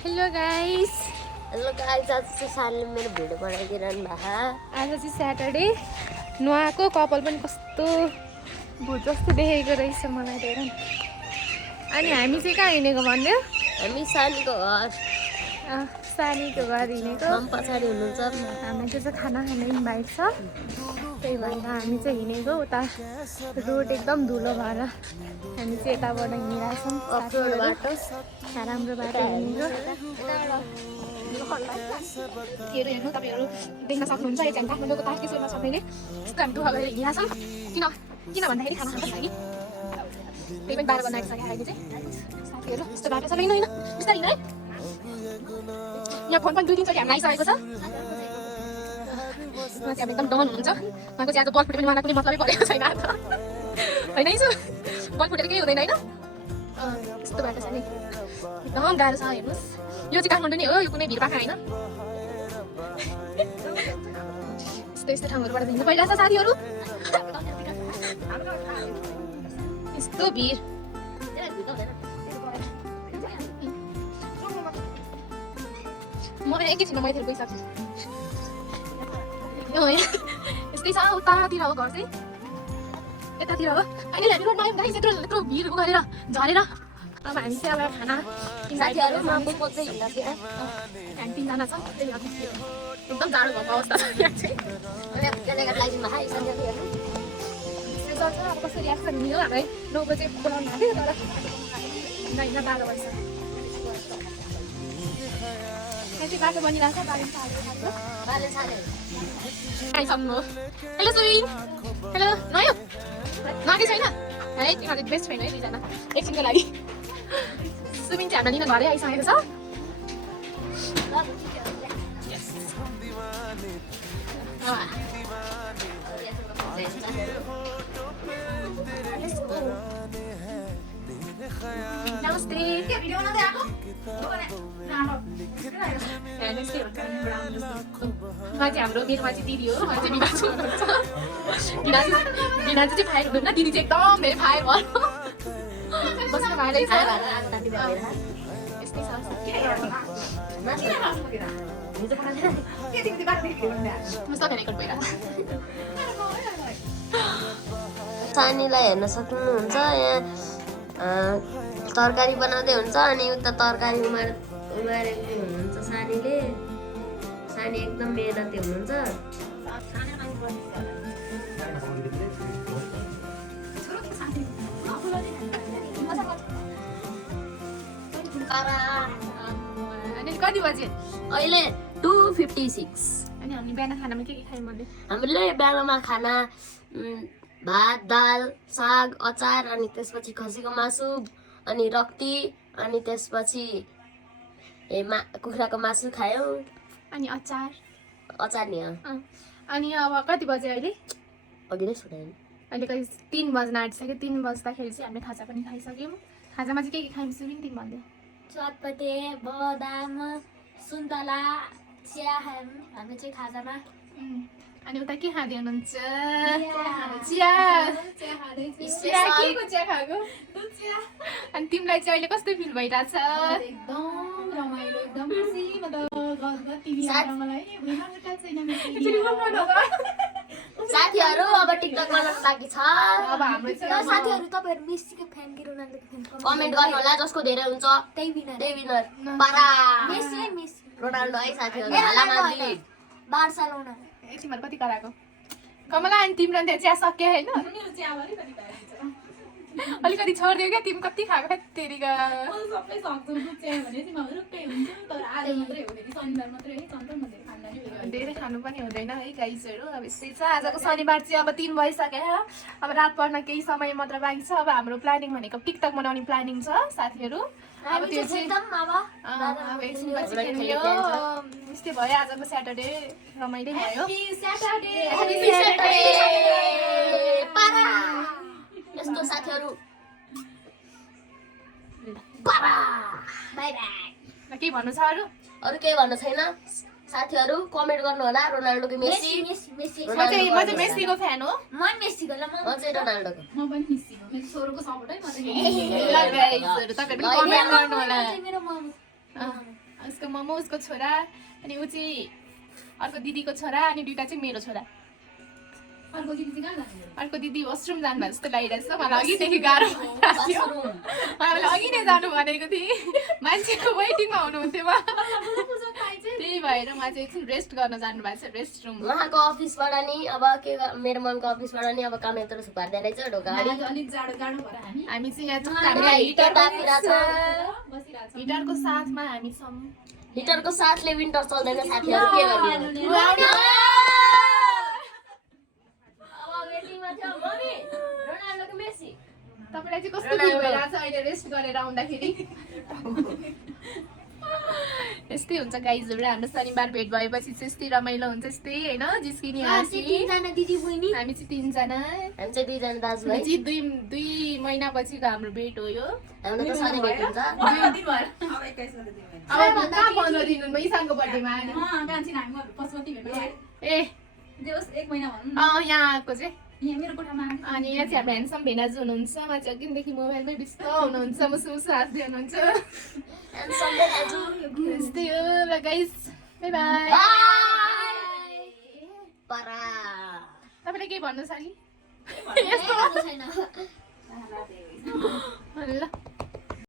Hello guys आज चाहिँ सानले मेरो भिडियो बनाइदिइरहनु भएको। आज चाहिँ स्याटरडे नुहाएको कपाल पनि कस्तो भुत जस्तो देखेको रहेछ मलाई त हेर। अनि हामी चाहिँ कहाँ हिँडेको भन्यो? हामी सानीको घर सानीको घर हिँडेको। मम पछाडि हुनुहुन्छ। हामी चाहिँ खाना खाने इन्भाइट छ, त्यही भएर हामी चाहिँ हिँडेको। उता रोड एकदम धुलो भएर हामी चाहिँ यताबाट हिँडिरहेछौँ। राम्रो बाटो हिँडेको। हेर्नु तपाईँहरू देख्न सक्नुहुन्छ, यो चाहिँ काठमाडौँको तारकेश्वरमा छ भने यस्तो हामी दुःख गरेर हिँडिरहेछौँ। किन भन्दाखेरि खाना खान्छ कि त्यही पनि बाटो बनाएको छ। यहाँ अहिले चाहिँ साथीहरू यस्तो बाटो छ होइन बिस्तारै हिँड है। यहाँ फोन पनि 2-3 चोटि हामी आइसकेको छ। उहाँ चाहिँ एकदम डन हुनुहुन्छ। उहाँको चाहिँ आज बल फुट्यो पनि उहाँलाई कुनै मतलबै परेको छैन होइन यसो बल फुटेर केही हुँदैन होइन। यस्तो बाटो छ नि एकदम गाह्रो छ। हेर्नुहोस् यो चाहिँ काठमाडौँ नै हो, यो कुनै भिरपाखा होइन। यस्तो ठाउँहरूबाट हिँड्नु परिरहेछ साथीहरू। यस्तो भिर म एकैछिनमा मैथेर गइसक्छु। यस्तै छ उतातिर हो घर चाहिँ, यतातिर हो। अहिले हामी रोडमा आयौँ गाइस, यत्रो भिड गरेर झरेर। अब हामी चाहिँ अब खाना साथीहरू मामु बोल्दै हिँड्दाखेरि हामी 3जना छ। एकदम जाडो भएको अवस्था छ यहाँ चाहिँ। अब कसरी एक्सन लियो हामीलाई 9 बजे बोलाउनु भएको थियो, तर हिँड्न 12 बजी चाहिँ बाटो बनिरहेको छ। आइसक्नु। हेलो सुइन, हेलो नयो नआएको छैन है, तिमीहरू बेस्ट फ्रेन्ड है 2जना एकछिनको लागि। सुमिन चाहिँ हाम्रो लिन घरै आइसकेको छ। नमस्ते। हाम्रो मेरोमा चाहिँ दिदी हो, बिनाजु चाहिँ फायर हुनुहुन्न, दिदी चाहिँ एकदम धेरै फायर भयो। बस्नु भएर यस्तै सानीलाई हेर्न सक्नुहुन्छ। यहाँ तरकारी बनाउँदै हुन्छ अनि उता तरकारी उमारेको हुनुहुन्छ सानीले। सानी एकदम मेहनती हुनुहुन्छ। कति बजे? अहिले 2:56। अनि हामी बिहान खानामा के खायौँ भने? हामीले बिहानमा खाना भात दाल साग अचार अनि त्यसपछि खसीको मासु अनि रक्ती अनि त्यसपछि कुखुराको मासु खायौँ अनि अचार नि। अनि अब कति बजे अहिले? अघि नै सुनाएँ। अहिले कति 3 बज्न आँटिसक्यो। 3 बज्दाखेरि चाहिँ हामीले खाजा पनि खाइसक्यौँ। खाजामा चाहिँ के खायौँ सुमिन तिमी भन्दै? चटपटे बदाम सुन्तला चिया खायौँ हामी चाहिँ खाजामा। अनि उता के खाँदै हुनुहुन्छ? चिया के चिया खाएको? अनि तिमीलाई चाहिँ अहिले कस्तो फिल भइरहेछ? एकदम रमाइलो, एकदम खुसी। म त साथीहरू अब टिकटक बनाउनु बाँकी छ। अब हाम्रो चाहिँ साथीहरू तपाईँहरू मेसीको फ्यान कि रोनाल्डोको फ्यान कमेन्ट गर्नु होला, जसको धेरै हुन्छ त्यही विनर पारा मेसी रोनाल्डो है साथीहरू। हालामा बार्सलोना। तिमीहरू कति कराएको? कमला अनि तिम्रो त्यहाँ चिया सक्यो होइन? अलिकति छोडिदियो क्या, तिमी कति खाएको क्या तेरिका। धेरै खानु पनि हुँदैन है गाइसहरू। अब यस्तै छ। आजको शनिबार चाहिँ अब 3 बजिसक्यो। अब रात पर्न केही समय मात्र बाँकी छ। अब हाम्रो प्लानिङ भनेको टिकटक बनाउने प्लानिङ छ साथीहरू। अब त्यो चाहिँ अब एकछिनपछि खेल्यो। यस्तै भयो आजको स्याटरडे, रमाइलो भयो। यस्तो साथीहरू केही भन्नु छ अरू? अरू केही भन्नु छैन। साथीहरू कमेन्ट गर्नु होला। रोनाल्डोको मेसी। म चाहिँ मेसीको फ्यान हो। म मेसीको ल म चाहिँ रोनाल्डोको। म पनि मेसीको। मेरो छोरोको सपोर्ट है म चाहिँ। ल गाइसहरु तपाईहरु पनि कमेन्ट गर्नु होला। मेरो मम उसको छोरा अनि ऊ चाहिँ अर्को दिदीको छोरा अनि दुइटा चाहिँ मेरो छोरा अर्को दिदी चाहिँ कहाँ जाने? अर्को दिदी वासरुम जानुभएको जस्तो लागिरहेछ मलाई अघिदेखि गाह्रो भइरहेको थियो मैले अघि नै जानु भनेको थिएँ मान्छेको वेटिङमा हुनुहुन्थ्यो उहाँ त्यही भएर उहाँ चाहिँ एकछिन रेस्ट गर्न जानुभएको छ रेस्ट रुम उहाँको अफिसबाट नि अब मेरो मनको अफिसबाट नि अब काम यत्रो सुपार्दै रहेछ ढोकाडी आज अलिक जाडो जाडो भएर हामी हामी चाहिँ यहाँ हामीलाई हिटर तापिरहेछ बसिरहेको हिटरको साथमा हामी छौँ हिटरको साथले विन्टर चल्दैन साथीहरू के गर्ने अब वेटिङमा थियो मम्मी रोनाल्डोको मेसी तपाईँलाई चाहिँ कस्तो फिल भइरहेछ अहिले रेस्ट गरेर आउँदाखेरि यस्तै हुन्छ गाइजहरू हाम्रो शनिबार भेट भएपछि चाहिँ यस्तै रमाइलो हुन्छ यस्तै होइन जिस्किने हाँसी तीनजना दिदी बहिनी हामी चाहिँ तिनजना हामी चाहिँ दुईजना दाजुभाइ चाहिँ दुई महिनापछिको हाम्रो भेट हो यो हाम्रो त सधैँ भेट हुन्छ अब कहाँ 15 दिन इसानको बर्थडेमा आयो ए एक महिना भनौँ न यहाँ आएको चाहिँ यहाँ मेरो कोठामा अनि यहाँ चाहिँ हाम्रो ह्यान्डसम भेनाजु हुनुहुन्छ उहाँ चाहिँ अघिदेखि मोबाइलमै व्यस्त हुनुहुन्छ मुसु मुसु हाँस्दै हुनुहुन्छ And Sunday दाजु यस्तै हो ल गाइस बाई बाई परा तपाईँले केही भन्नु छ नि छैन ल